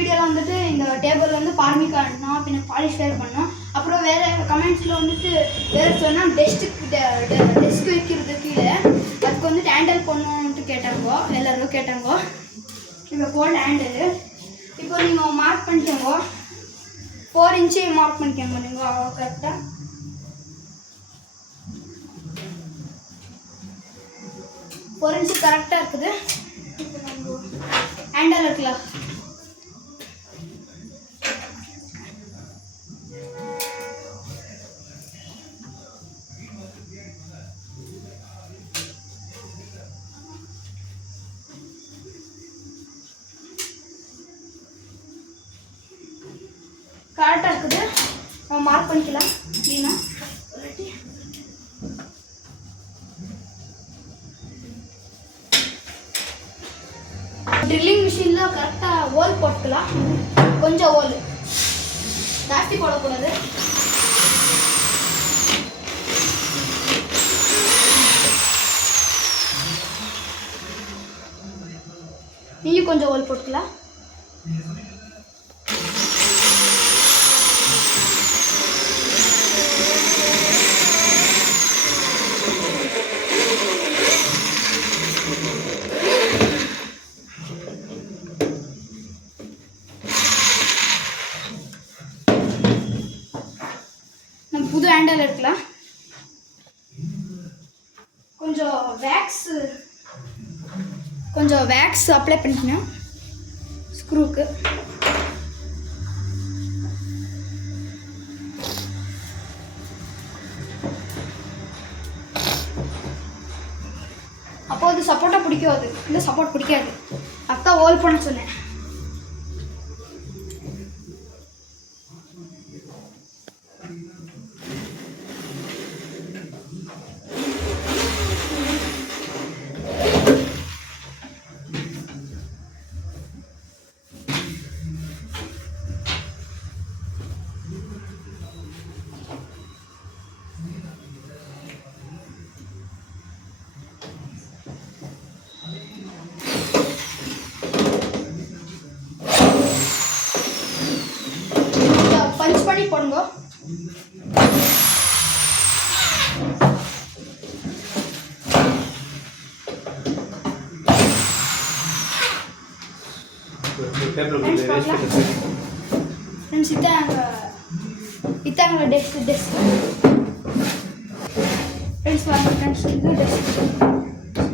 வீடியோவில் வந்துட்டு இந்த டேபிள் வந்து ஃபார்மிங் காட்டணும், பின்ன பாலிஷ் வேர் பண்ணோம். அப்புறம் வேறு கமெண்ட்ஸில் வந்துட்டு வேறு சொன்னால் டெஸ்க் வைக்கிறது கீழே அதுக்கு வந்துட்டு ஹேண்டில் பண்ணணுன்ட்டு கேட்டாங்கோ, எல்லோரும் கேட்டாங்கோ. இப்போ போல் ஹேண்டில் இப்போ நீங்கள் மார்க் பண்ணிக்கோங்க, 4 இன்ச்சு மார்க் பண்ணிக்கோங்க நீங்கள் கரெக்டாக. ஒரு இன்ச்சு கரெக்டாக இருக்குது. இப்போ நம்ம ஹேண்டில் இருக்கலாம். கரெக்டாக இருக்குது, நம்ம மார்க் பண்ணிக்கலாம். இல்லைன்னா ட்ரில்லிங் மிஷினில் கரெக்டாக ஹோல் போட்டுக்கலாம். கொஞ்சம் ஹோல் ஜாஸ்தி போடக்கூடாது. நீயும் கொஞ்சம் ஹோல் போட்டுக்கலாம். நம்ம புது ஹேண்டில் எடுக்கலாம். கொஞ்சம் வேக்ஸ் அப்ளை பண்ணிக்கணும் ஸ்க்ரூக்கு. அப்போ அது சப்போர்ட்டாக பிடிக்காது, இந்த சப்போர்ட் பிடிக்காது. அக்கா ஹோல் பண்ண சொன்னேன். பஞ்ச் பண்ணி போடுங்க. ஃப்ரெண்ட்ஸ் இத்தாங்க டெஸ்க் ஃப்ரெண்ட்ஸ் வாங்க ஃப்ரெண்ட்ஸ், இது டெஸ்க்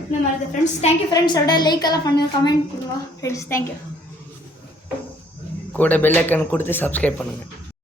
இந்த மாதிரி தான் ஃப்ரெண்ட்ஸ். Thank you friends. அதோட லைக் எல்லாம் பண்ணுங்க, கமெண்ட் பண்ணுங்க ஃப்ரெண்ட்ஸ். தேங்க்யூ. கூட பெல் ஐக்கான் கொடுத்து சப்ஸ்கிரைப் பண்ணுங்கள்.